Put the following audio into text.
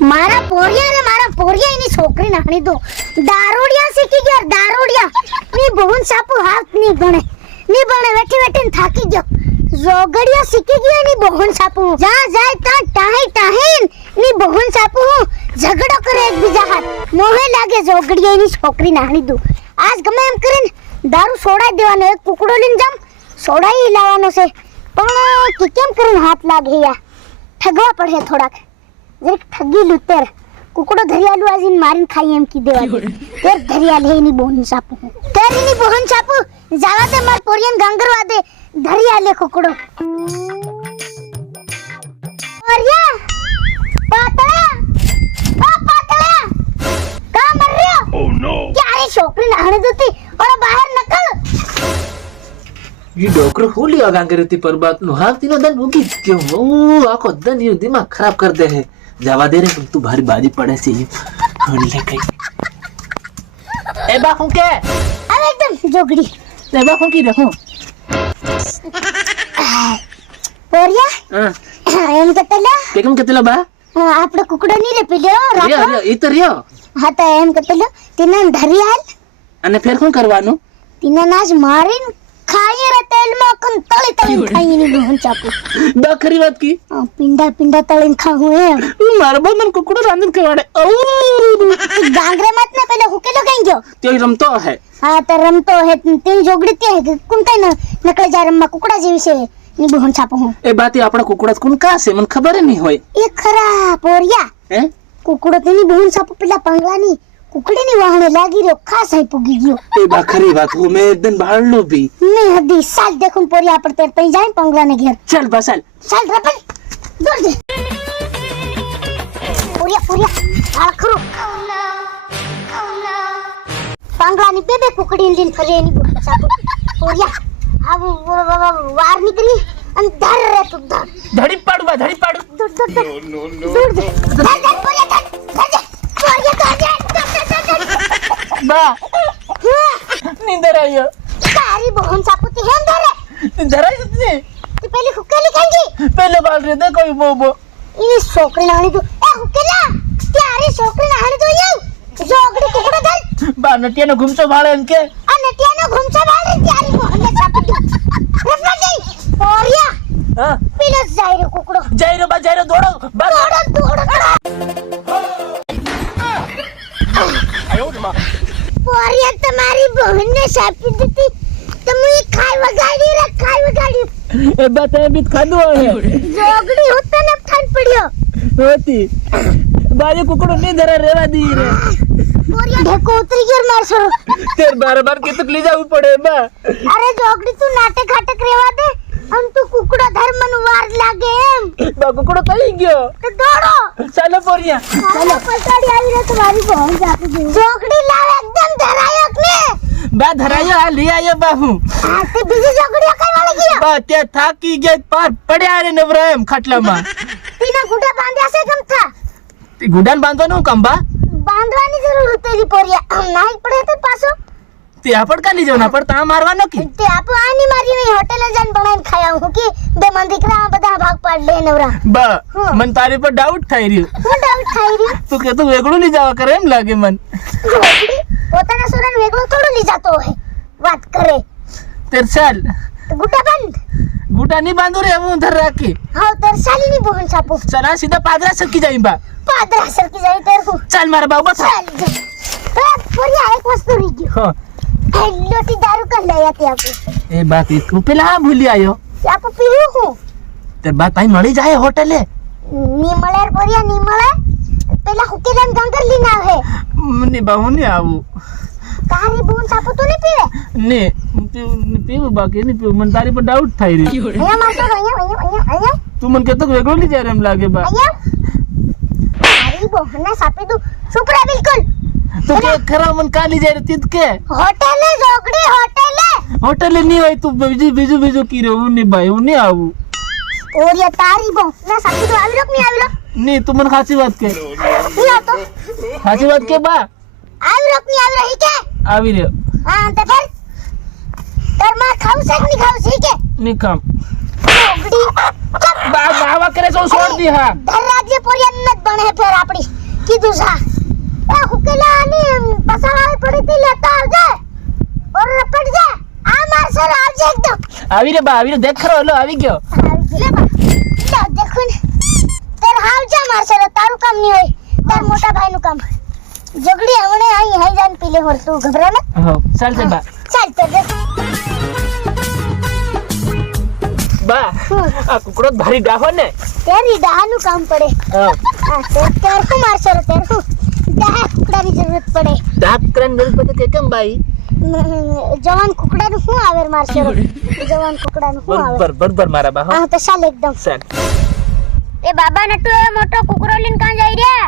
મારા પોરિયા એની છોકરી નાખણી દો દારૂડિયા શીખી ગયા દારૂડિયા ની બોન સાપુ હાથ ની ભણે બેઠી થાકી ગયો જોગડિયા શીખી ગયા ની બોન સાપુ જા જાય તા ટાહી ની બોન સાપુ ઝઘડો કરે એકબીજા હાથ મોહે લાગે જોગડિયા એની છોકરી નાખણી દો આજ ગમે એમ કરીને દારૂ સોડાઈ દેવાનો એક કુકડો લઈને જામ સોડાઈ લાવવાનો છે પણ કે કેમ કરીને હાથ લાગે યા ઠગવા પડે થોડાક જરીક ઠગી લૂતર કુકડો ધરિયાલુ આજીન મારીને ખાઈ એમ કી દેવા તેર ધરિયાલ હે ની બોહન સાપુ તેરીની બોહન સાપુ જાવા દે માર પોરિયન ગાંગરવા દે ધરિયાલે કુકડો પોરિયા પાતળા કા મર રહ્યો ઓ નો ક્યારે છોકરી નાહણે દુતી ઓર બહાર નકલ ये डॉक्टर हो लिया गांगरती पर बात नु हाथ तीन दन उगी क्यों ओ आखो दन ये दिमाग खराब कर दे है जावा दे रे तू भारी बाजी पड़े से होली ले गई ए बा हूं के अब एकदम जोगड़ी ए बा हूं की रखो पोरिया एम कतला केकम केतला बा આપણે કુકડો ની રે પીલ્યો रियो रियो ઈ તો रियो હા તો એમ કતલો તીના ધરિયાલ અને ફેર શું કરવાનું તીના નાજ મારીન ખાઈએ રે તેલમાં કન તળી ખાઈ ની બોહન ચાપુ બા ખરી વાત કી પિંડા તળીને ખાવું એમ મારો બો મન કુકડો રાંધન ખવાડે ઓ ગાંગરે મત ને પેલે હુકેલો કઈ ગયો તે રમતો હે હા તો રમતો હે તીન જોગડી તે કોણ કઈ નકળે જા રમવા કુકડા જેવી છે ની બોહન ચાપુ હું એ બાતી આપણા કુકડા કોણ કા છે મને ખબર નહીં હોય એ ખરા પોરિયા હે કુકડો તેની બોહન ચાપુ પેલા પાંગલાની કુકડીની વાહણે લાગી રહ્યો ખાસ આઈ પૂગી ગયો એ બા ખરી વાત હું મે એકદમ બહાર લો ભી નહીં હદી સાલ દેખું પોરિયા પર તેર તઈ જાય પાંગલાને ઘેર चल बसल ચાલ રપલ દોડ દે પોરિયા હાલ ખરો પાંગલાની બે કુકડી લીન ફરે એની બોહન ચાપુ પોરિયા આ વાર નીકળી અને ધર રે તું ધડી પાડું દોડ દે ધર પોરિયા બા નીંદર આયો તારી બોહન ચાપુતી હેમ ધરે જરા જતી તું પેલી હુકેલી ખાંગી પહેલે બાલ રે દે કોઈ બોબો ઈ છોકરી નાણી તું એ હુકેલા તારી છોકરી નાણી તું યે જોગડી કુકડો ધર બા નટિયાનો ઘૂમચો ભાળે એમ કે આ નટિયાનો ઘૂમચો વાળી તારી બોહન ચાપુતી રફા ગઈ પોરિયા હા પેલો જાયરો કુકડો જાયરો દોડો બા દોડો પોરિયા તમારી બોહનને સાપી દીધી તમે ખાઈ વગાડી એ બા તે બીત ખાધું હે જોગડી હોતા ને ખાન પડ્યો હોતી બાજુ કુકડો ની ધરે રેવા દી રે પોરિયા ઢેકો ઉતરી ગયો મારસો તેર બાર કે તક લઈ જાવું પડે બા અરે જોગડી તું નાટક રેવા દે અન તું કુકડો ધર્મનો વાર લાગે એમ બા કુકડો પડી ગયો તો દોડો ચાલો પોરિયા ચાલો પછાડી આવી રે તમારી બહુ જાપી દે જોગડી લાવ એકદમ ધરાયો ને બા ધરાયો આ લઈ આયો બા હું આ તે બીજી જોગડીઓ કઈ વાળી ગયો બા તે થાકી ગયા પાર પડ્યા રે નવરામ ખાટલામાં તીના ગુડા બાંધ્યા છે કેમ થા તે ગુડાન બાંધવાનું કંબા બાંધવાની જરૂર હતી પોરિયા નાઈ પડે તો પાછો તે આપડ કા લઈ જવાના પણ તા મારવાનો કે તે આપો આની મારી નહીં હોટેલ જન બનાવીને ખાયા હું કે બે મન દીકરા બધા ભાગ પાડ લે નવરા બા મન તારી પર ડાઉટ થઈ રહ્યો હું ડાઉટ થઈ રહ્યો તું કે તું વેગળું લઈ જવા કરે એમ લાગે મન પોતાના સોરાને વેગળો થોડો લઈ જાતો હોય વાત કરે તેર ચાલ ગુટા બંધ ગુટા ની બાંધો રે હું ધર રાખી હા તરસાલી ની બોહન છાપો ચલા સીધા પાદરા સરકી જાય બા પાદરા સરકી જાય તેર હું ચાલ મારા બાબા ચાલ પોરિયા એક વસ્તુ રહી ગયો હા લોટી દારૂ કર લઈ આતી આપો એ બાકી તું પેલા ભૂલી આયો આપો પીવું હું તે બા તાઈ મળી જાય હોટેલે ની મળે પોરિયા ની મળે પેલા હુકેલાન ગંગર લીન આવે મને બહુ ને આવું તારી બોન છાપો તો નહીં પીવે ને પીવું બાકી નહીં પીવું મને તારી પર ડાઉટ થઈ રહ્યો અહીંયા મારતો અહીંયા તું મને કહેતો વેગળો લઈ જાય એમ લાગે બા તારી બોહને સાપી દઉં સુપરા બિલકુલ તો કે ખરા મન કા લઈ જાય તીત કે હોટેલે જોગડી હોટેલે હોટેલે નહીં હોય તું બીજું કી રહ્યો હું નહીં ભાઈ હું નહીં આવું ઓરિયા તારી બોહને સાપી દઉં આવી રોક નહીં આવી રોક નહીં તું મને સાચી વાત કે નહીં આવતો સાચી વાત કે બા આવી રોક નહીં આવી રહી કે આવી રહ્યો હા તો ફેર તાર માં ખાવ છે કે નહીં ખાવ છે કે નહીં કામ જોગડી બા બાવા કરે તો છોડ દી હા ધર રાજ્ય પોરિયા ન બને ફેર આપડી કીધું સા એ હુકેલા ની પસાવાળી પડી તી લેતા આવજે ઓર રપટ જે આ માર્શલ આવજે એકદમ આવી રે બા આવી રે દેખ ખરો લો આવી ગયો આવજે લે બા લો દેખો ને તેર આવજે માર્શલ તારું કામ નહીં હોય તાર મોટા ભાઈ નું કામ જગડી હમણે આઈ હાઈ જાન પીલે હોર તું ઘબરા ને હા ચાલ ચાલ બા ચાલ તો દેખ બા આ કુકડો ભારી ડાહો ને તેરી ડાનું કામ પડે હા હા તેર કો માર્શલ તેર કો ડાહ કુકડાની જરૂરત પડે દાંત કરન ગલ પતે તે કેમ બાઈ જવાન કુકડાનું શું આવે માર્શલ જવાન કુકડાનું શું આવે બરોબર મારા બા હા તો ચાલ એકદમ ચાલ એ બાબા નટુ એ મોટો કુકરો લઈને કાં જઈ રહ્યા